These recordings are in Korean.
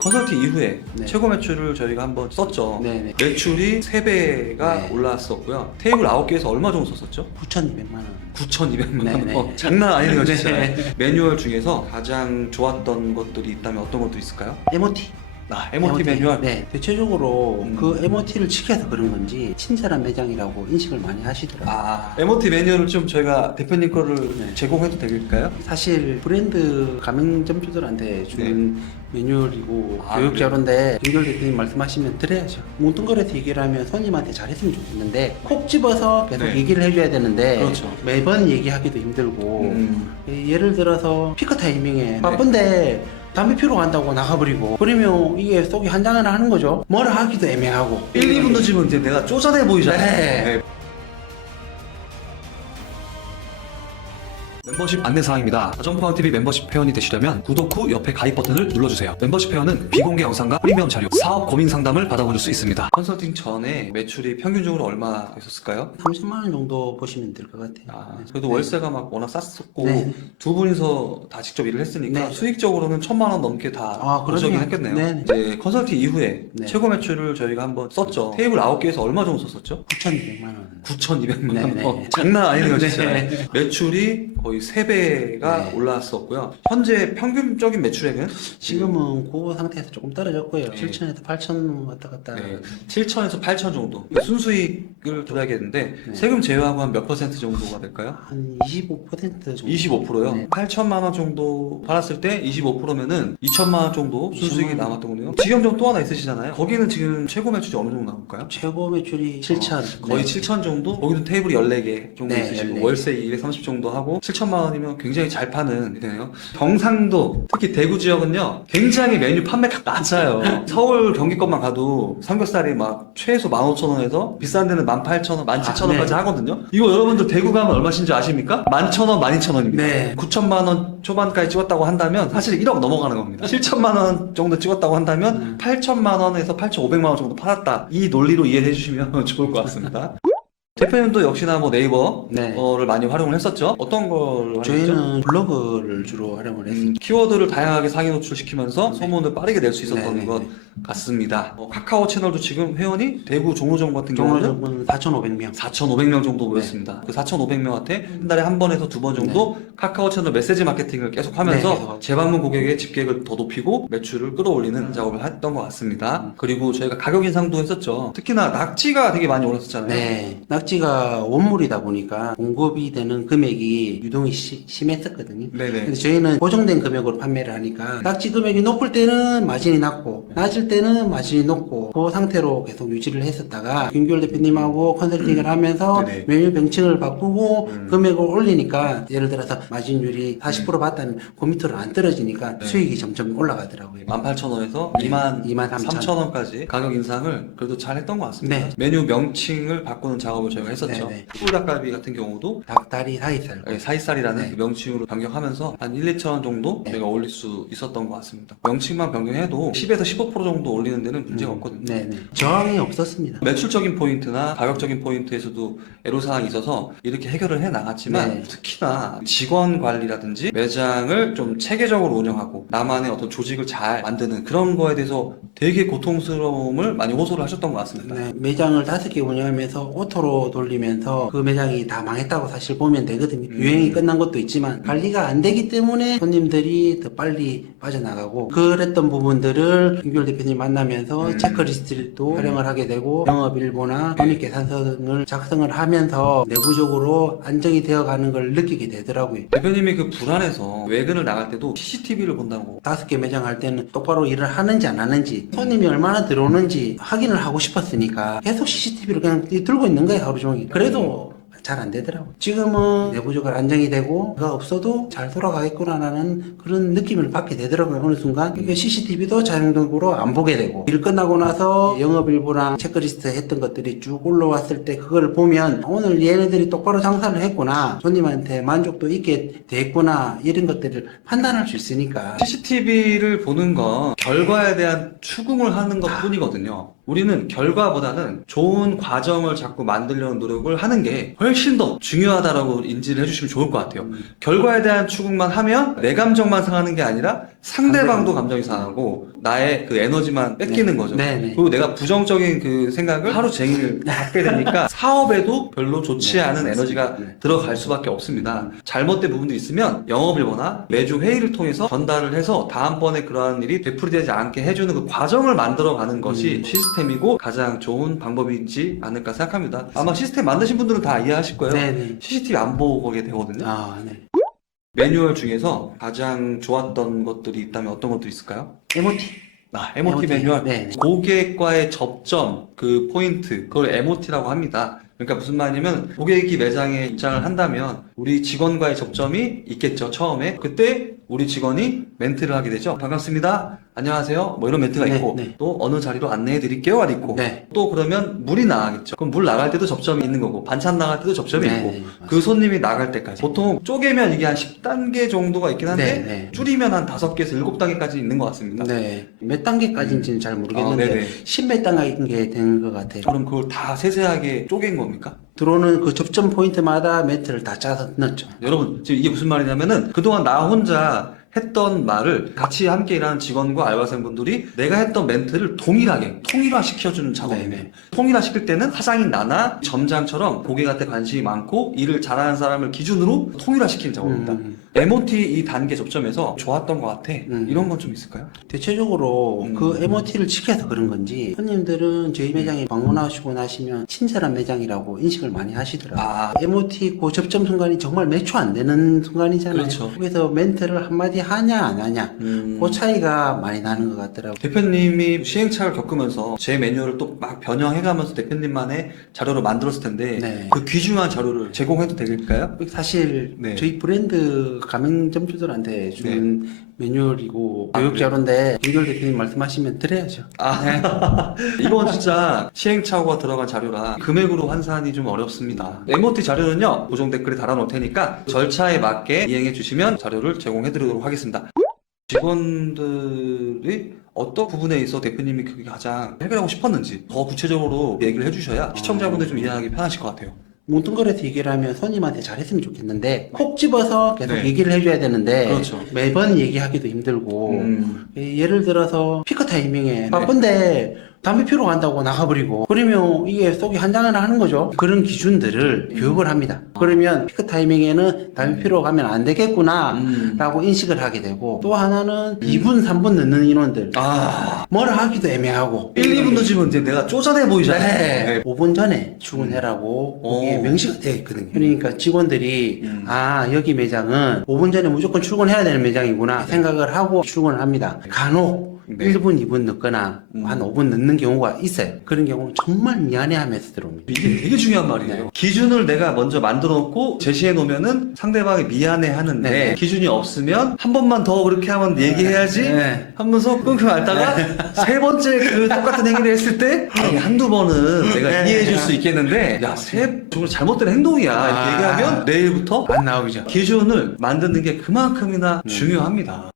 컨설팅 이후에 네. 최고 매출을 저희가 한번 썼죠. 네네. 매출이 3배가 네. 올라왔었고요. 테이블 9개에서 얼마 정도 썼었죠? 9,200만 원. 9,200만 원. 네네. 장난 아니네요, 진짜. 네. 매뉴얼 중에서 가장 좋았던 것들이 있다면 어떤 것들이 있을까요? MOT. MOT 매뉴얼. 네. 대체적으로 음. 그 MOT를 지켜서 그런 건지 친절한 매장이라고 인식을 많이 하시더라고요. MOT 매뉴얼을 좀 저희가 대표님 거를 네. 제공해도 될까요? 사실 브랜드 가맹점주들한테 주는 매뉴얼이고 교육 자료인데 김결 대표님 말씀하시면 드려야죠. 뭉뚱그려서 얘기를 하면 손님한테 잘했으면 좋겠는데 콕 집어서 계속 네. 얘기를 해줘야 되는데 그렇죠. 매번 얘기하기도 힘들고 예를 들어서 피크 타이밍에 바쁜데 담배 피러 간다고 나가버리고 그러면 이게 속이 한장하나 하는 거죠. 뭐라 하기도 애매하고 1, 2분 늦으면 이제 내가 쪼잔해 보이잖아요. 네. 멤버십 안내사항입니다. 자전거방TV 멤버십 회원이 되시려면 구독 후 옆에 가입 버튼을 눌러주세요. 멤버십 회원은 비공개 영상과 프리미엄 자료, 사업 고민 상담을 받아보실 수 있습니다. 컨설팅 전에 매출이 평균적으로 얼마 있었을까요? 30만 원 정도 보시면 될 것 같아요. 그래도 네. 월세가 막 워낙 쌌었고 네. 두 분이서 다 직접 일을 했으니까 네. 수익적으로는 1,000만 원 넘게 다 그럼요. 오르긴 했겠네요. 네. 이제 컨설팅 이후에 네. 최고 매출을 저희가 한번 썼죠. 테이블 9개에서 얼마 정도 썼었죠? 9,200만 원. 9,200만 네, 원. 네. 장난 아니네요, 진짜. 네. 매출이 거의 3배가 네. 올라왔었고요. 현재 평균적인 매출액은 지금은 그 상태에서 조금 떨어졌고요. 네. 7천에서 8천 왔다 갔다. 7천에서 8천 정도. 순수익을 들어야겠는데 네. 세금 제외하고 한 몇 퍼센트 정도가 될까요? 한 25% 정도. 25%요? 네. 8천만 원 정도 팔았을 때 25%면은 2천만 원 정도 순수익이 2천만 원. 남았던 거네요. 지점점 또 하나 있으시잖아요. 거기는 지금 최고 매출이 어느 정도 나올까요? 최고 매출이 7천. 거의 7천 정도? 거기는 테이블이 14개 정도 네, 있으시고 14개. 월세 230 정도 하고 7천만 원이면 굉장히 잘 파는 되네요. 경상도 특히 대구 지역은요 굉장히 메뉴 판매가 낮아요. 서울 경기권만 가도 삼겹살이 막 최소 15,000원에서 비싼 데는 18,000원, 17,000원까지 네. 하거든요. 이거 여러분들 대구 가면 얼마신지 아십니까? 11,000원, 12,000원입니다. 네. 9천만 원 초반까지 찍었다고 한다면 사실 1억 넘어가는 겁니다. 7천만 원 정도 찍었다고 한다면 8천만 원에서 8,500만 원 정도 팔았다. 이 논리로 이해해 주시면 좋을 것 같습니다. 대표님도 역시나 뭐 네이버를 네. 많이 활용을 했었죠? 어떤 걸 활용했죠? 저희는 블로그를 주로 활용을 했습니다. 키워드를 다양하게 상위 노출시키면서 소문을 빠르게 낼 수 있었던 네, 네, 것 네. 같습니다. 카카오 채널도 지금 회원이 대구 종로점 같은 경우는 종로점은 4,500명. 4,500명 정도 모였습니다. 그 4,500명한테 한 달에 한 번에서 두 번 정도 카카오 채널 메시지 마케팅을 계속 하면서 네. 재방문 고객의 집객을 더 높이고 매출을 끌어올리는 작업을 했던 것 같습니다. 그리고 저희가 가격 인상도 했었죠. 특히나 낙지가 되게 많이 올랐었잖아요. 네. 낙지가 원물이다 보니까 공급이 되는 금액이 유동이 심했었거든요. 네네. 근데 저희는 고정된 금액으로 판매를 하니까 낙지 금액이 높을 때는 마진이 낮고 낮을 때는 마진이 높고 그 상태로 계속 유지를 했었다가 김규열 대표님하고 컨설팅을 하면서 네네. 메뉴 병칭을 바꾸고 금액을 올리니까 예를 들어서 마진율이 40% 받다면 그 밑으로 안 떨어지니까 수익이 점점 올라가더라고요. 18,000원에서 네. 23,000원까지 가격 인상을 그래도 잘 했던 것 같습니다. 네. 메뉴 명칭을 바꾸는 작업을 저희가 했었죠. 네, 네. 꿀닭갈비 같은 경우도 닭다리 사이살. 사이살이라는 네. 그 명칭으로 변경하면서 한 1, 2천 원 정도 네. 저희가 올릴 수 있었던 것 같습니다. 명칭만 변경해도 10에서 15% 정도 올리는 데는 문제가 없거든요. 네네. 저항이 없었습니다. 매출적인 포인트나 가격적인 포인트에서도 애로사항이 있어서 이렇게 해결을 해 나갔지만 네. 특히나 직원 관리라든지 매장을 좀 체계적으로 운영하고 나만의 어떤 조직을 잘 만드는 그런 거에 대해서 되게 고통스러움을 많이 호소를 하셨던 것 같습니다. 네, 매장을 5개 운영하면서 오토로 돌리면서 그 매장이 다 망했다고 사실 보면 되거든요. 유행이 끝난 것도 있지만 관리가 안 되기 때문에 손님들이 더 빨리 빠져나가고 그랬던 부분들을 김규열 대표님 만나면서 체크리스트도 활용을 하게 되고 영업일보나 손익계산서를 작성을 하면서 내부적으로 안정이 되어가는 걸 느끼게 되더라고요. 대표님이 그 불안해서 외근을 나갈 때도 CCTV를 본다고 5개 매장 할 때는 똑바로 일을 하는지 안 하는지 손님이 얼마나 들어오는지 확인을 하고 싶었으니까 계속 CCTV를 그냥 들고 있는 거예요, 하루 종일. 그래도 잘 안 되더라고. 지금은 내부적으로 안정이 되고 그가 없어도 잘 돌아가겠구나라는 그런 느낌을 받게 되더라고요. 어느 순간 이게 CCTV도 자동적으로 안 보게 되고 일 끝나고 나서 영업일부랑 체크리스트 했던 것들이 쭉 올라왔을 때 그걸 보면 오늘 얘네들이 똑바로 장사를 했구나, 손님한테 만족도 있게 됐구나, 이런 것들을 판단할 수 있으니까. CCTV를 보는 건 결과에 대한 추궁을 하는 것 뿐이거든요. 우리는 결과보다는 좋은 과정을 자꾸 만들려는 노력을 하는 게 훨씬 더 중요하다라고 인지를 해주시면 좋을 것 같아요. 결과에 대한 추궁만 하면 내 감정만 상하는 게 아니라 상대방도 감정이 상하고 나의 그 에너지만 뺏기는 거죠. 네네. 그리고 내가 부정적인 그 생각을 하루 종일 갖게 되니까 사업에도 별로 좋지 않은 에너지가 들어갈 수밖에 없습니다. 잘못된 부분도 있으면 영업일보나 매주 회의를 통해서 전달을 해서 다음번에 그러한 일이 되풀이되지 않게 해주는 그 과정을 만들어가는 것이 시스템이고 가장 좋은 방법이지 않을까 생각합니다. 아마 시스템 만드신 분들은 다 이해하실 거예요. 네네. CCTV 안 보게 되거든요. 아, 네. 매뉴얼 중에서 가장 좋았던 것들이 있다면 어떤 것들이 있을까요? MOT. MOT 매뉴얼. 네. 고객과의 접점, 그 포인트, 그걸 MOT라고 합니다. 그러니까 무슨 말이냐면 고객이 매장에 입장을 한다면 우리 직원과의 접점이 있겠죠, 처음에. 그때 우리 직원이 멘트를 하게 되죠. 반갑습니다. 안녕하세요. 뭐 이런 멘트가 네, 있고 네. 또 어느 자리로 안내해 드릴게요가 있고 네. 또 그러면 물이 나가겠죠. 그럼 물 나갈 때도 접점이 있는 거고 반찬 나갈 때도 접점이 네, 있고 네, 그 손님이 나갈 때까지 보통 쪼개면 이게 한 10단계 정도가 있긴 한데 네, 네. 줄이면 한 5개에서 7단계까지 있는 것 같습니다. 네. 몇 단계까지인지는 잘 모르겠는데 네네. 10몇 단계 된 것 같아요. 그럼 그걸 다 세세하게 쪼갠 겁니까? 들어오는 그 접점 포인트마다 멘트를 다 짜서 넣었죠. 여러분 지금 이게 무슨 말이냐면은 그동안 나 혼자 했던 말을 같이 함께 일하는 직원과 알바생분들이 내가 했던 멘트를 동일하게 통일화시켜주는 작업이에요. 네네. 통일화시킬 때는 사장인 나나 점장처럼 고객한테 관심이 많고 일을 잘하는 사람을 기준으로 통일화시키는 작업입니다. MOT 이 단계 접점에서 좋았던 것 같아. 이런 건 좀 있을까요? 대체적으로 그 MOT를 지켜서 그런 건지 손님들은 저희 매장에 방문하시고 나시면 친절한 매장이라고 인식을 많이 하시더라고요. 아. MOT 그 접점 순간이 정말 몇 초 안 되는 순간이잖아요. 그렇죠. 그래서 멘트를 한마디 하냐 안 하냐 그 차이가 많이 나는 것 같더라고요. 대표님이 시행착오를 겪으면서 제 매뉴얼을 또 막 변형해가면서 대표님만의 자료를 만들었을 텐데 네. 그 귀중한 자료를 제공해도 될까요? 사실 네. 저희 브랜드 가맹점주들한테 주는 매뉴얼이고 교육 자료인데 윤결 대표님 말씀하시면 드려야죠. 이건 진짜 시행착오가 들어간 자료라 금액으로 환산이 좀 어렵습니다. MOT 자료는요 고정 댓글에 달아놓을 테니까 절차에 맞게 이행해 주시면 자료를 제공해 드리도록 하겠습니다. 직원들이 어떤 부분에 있어 대표님이 그게 가장 해결하고 싶었는지 더 구체적으로 얘기를 해주셔야 시청자분들 좀 이해하기 편하실 것 같아요. 뭉뚱그려서 얘기를 하면 손님한테 잘했으면 좋겠는데 콕 집어서 계속 네. 얘기를 해줘야 되는데 그렇죠. 매번 얘기하기도 힘들고 예를 들어서 피크 타이밍에 바쁜데 담배 피우러 간다고 나가버리고 그러면 이게 속이 한장을 하는 거죠. 그런 기준들을 교육을 합니다. 그러면 피크 타이밍에는 담배 피우러 가면 안 되겠구나 라고 인식을 하게 되고 또 하나는 2분 3분 늦는 인원들 뭘 하기도 애매하고 1, 2분 늦으면 이제 내가 쪼잔해 보이잖아요. 네. 5분 전에 출근해라고 거기에 명시가 되어 있거든요. 그러니까 직원들이 여기 매장은 5분 전에 무조건 출근해야 되는 매장이구나 생각을 하고 출근을 합니다. 간혹 1분, 2분 늦거나 한 5분 늦는 경우가 있어요. 그런 경우는 정말 미안해하면서 들어옵니다. 이게 되게 중요한 말이에요. 기준을 내가 먼저 만들어 놓고 제시해 놓으면은 상대방이 미안해 하는데 네. 기준이 없으면 한 번만 더 그렇게 하면 얘기해야지 하면서 끙끙 앓다가 세 번째 그 똑같은 행위를 했을 때 아니, 한두 번은 내가 이해해 줄 수 있겠는데 야, 정말 잘못된 행동이야 이렇게 얘기하면 내일부터 안 나오죠. 기준을 만드는 게 그만큼이나 중요합니다.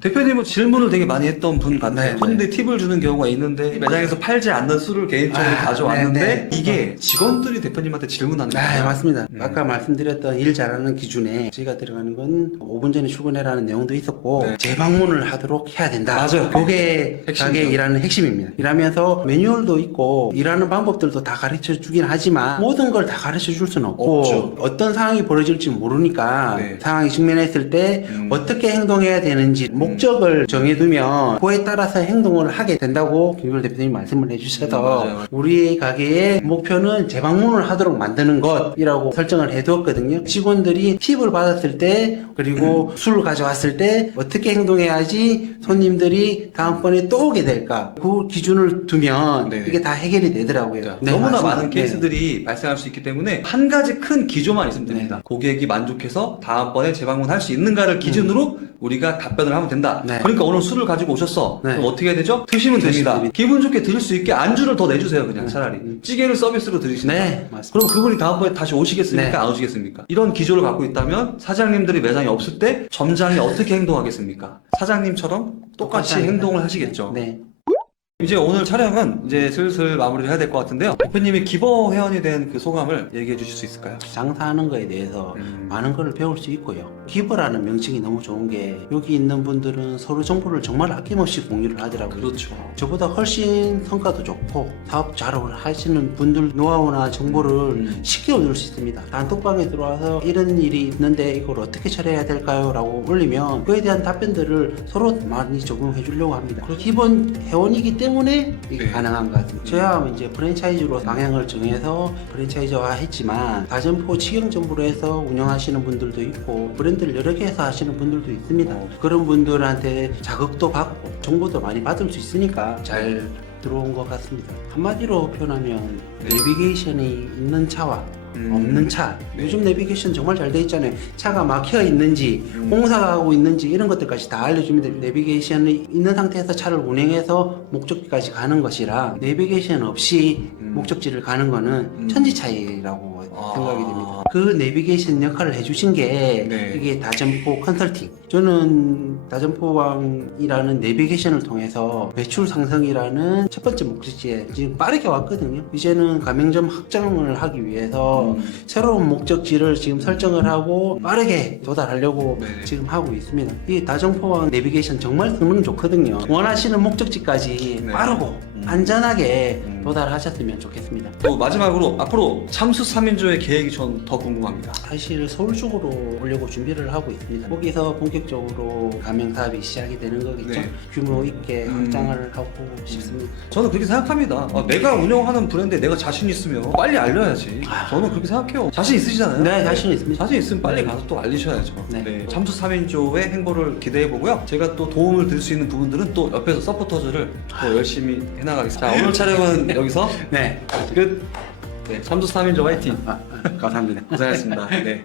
대표님은 질문을 되게 많이 했던 분 같아요. 네, 손님들이 팁을 주는 경우가 있는데 매장에서 팔지 않는 술을 개인적으로 가져왔는데 네. 이게 직원들이 대표님한테 질문하는 거예요. 맞습니다. 아까 말씀드렸던 일 잘하는 기준에 저희가 들어가는 건 5분 전에 출근해라는 내용도 있었고 재방문을 하도록 해야 된다. 맞아요. 그게 핵심이죠. 가게 일하는 핵심입니다. 일하면서 매뉴얼도 있고 일하는 방법들도 다 가르쳐 주긴 하지만 모든 걸 다 가르쳐 줄 수는 없고 없죠. 어떤 상황이 벌어질지 모르니까 네. 상황이 직면했을 때 어떻게 행동해야 되는지 목적을 정해두면 그에 따라서 행동을 하게 된다고 김율 대표님이 말씀을 해주셔서 맞아요. 우리 가게의 목표는 재방문을 하도록 만드는 것이라고 설정을 해두었거든요. 직원들이 팁을 받았을 때 그리고 술을 가져왔을 때 어떻게 행동해야지 손님들이 다음번에 또 오게 될까 그 기준을 두면 네네. 이게 다 해결이 되더라고요. 네, 너무나 맞습니다. 많은 케이스들이 발생할 수 있기 때문에 한 가지 큰 기조만 있으면 됩니다. 고객이 만족해서 다음번에 재방문할 수 있는가를 기준으로 우리가 답변을 하면 된다. 네. 그러니까 오늘 술을 가지고 오셨어. 네. 그럼 어떻게 해야 되죠? 드시면 됩니다. 드시면 기분 좋게 드실 수 있게 안주를 더 내주세요. 그냥 차라리. 찌개를 서비스로 드리신다. 네, 맞습니다. 그럼 그분이 다음번에 다시 오시겠습니까? 네. 안 오시겠습니까? 이런 기조를 갖고 있다면 사장님들이 매장에 없을 때 점장이 어떻게 행동하겠습니까? 사장님처럼 똑같이 행동을 하시겠죠. 네. 이제 오늘 촬영은 이제 슬슬 마무리를 해야 될 것 같은데요. 대표님이 기버 회원이 된 그 소감을 얘기해 주실 수 있을까요? 장사하는 거에 대해서 많은 걸 배울 수 있고요. 기버라는 명칭이 너무 좋은 게 여기 있는 분들은 서로 정보를 정말 아낌없이 공유를 하더라고요. 그렇죠. 저보다 훨씬 성과도 좋고 사업 잘 하시는 분들 노하우나 정보를 쉽게 얻을 수 있습니다. 단톡방에 들어와서 이런 일이 있는데 이걸 어떻게 처리해야 될까요? 라고 올리면 그에 대한 답변들을 서로 많이 적용해 주려고 합니다. 기본 회원이기 때문에 이게 네. 가능한 것 같습니다. 저야 이제 프랜차이즈로 방향을 정해서 프랜차이즈화 했지만 다점포 직영점포로 해서 운영하시는 분들도 있고 브랜드를 여러 개 해서 하시는 분들도 있습니다. 그런 분들한테 자극도 받고 정보도 많이 받을 수 있으니까 잘 들어온 것 같습니다. 한마디로 표현하면 내비게이션이 있는 차와 없는 차. 요즘 내비게이션 정말 잘 돼 있잖아요. 차가 막혀 있는지 공사가 하고 있는지 이런 것들까지 다 알려줍니다. 내비게이션이 있는 상태에서 차를 운행해서 목적지까지 가는 것이랑 내비게이션 없이 목적지를 가는 거는 천지 차이라고 생각이 됩니다. 그 내비게이션 역할을 해주신 게 네. 이게 다점포 컨설팅. 저는 다점포왕이라는 내비게이션을 통해서 매출 상승이라는 첫 번째 목적지에 지금 빠르게 왔거든요. 이제는 가맹점 확장을 하기 위해서 새로운 목적지를 지금 설정을 하고 빠르게 도달하려고 네. 지금 하고 있습니다. 이 다점포왕 내비게이션 정말 성능 좋거든요. 원하시는 목적지까지 네. 빠르고 안전하게 도달하셨으면 좋겠습니다. 또 마지막으로 앞으로 참수 3인조의 계획이 전 더 궁금합니다. 사실 서울 쪽으로 오려고 준비를 하고 있습니다. 거기서 본격적으로 가맹 사업이 시작이 되는 거겠죠. 네. 규모 있게 확장을 하고 싶습니다. 저는 그렇게 생각합니다. 내가 운영하는 브랜드에 내가 자신 있으면 빨리 알려야지. 저는 그렇게 생각해요. 자신 있으시잖아요. 네, 자신 있습니다. 자신 있으면 빨리 가서 또 알리셔야죠. 네. 참수 3인조의 행보를 기대해 보고요. 제가 또 도움을 드릴 수 있는 부분들은 또 옆에서 서포터즈를 또 열심히 해나가겠습니다. 자, 오늘 촬영은 여기서 네. 끝. 네, 참수 3인조 화이팅. 감사합니다. 고생하셨습니다. 네.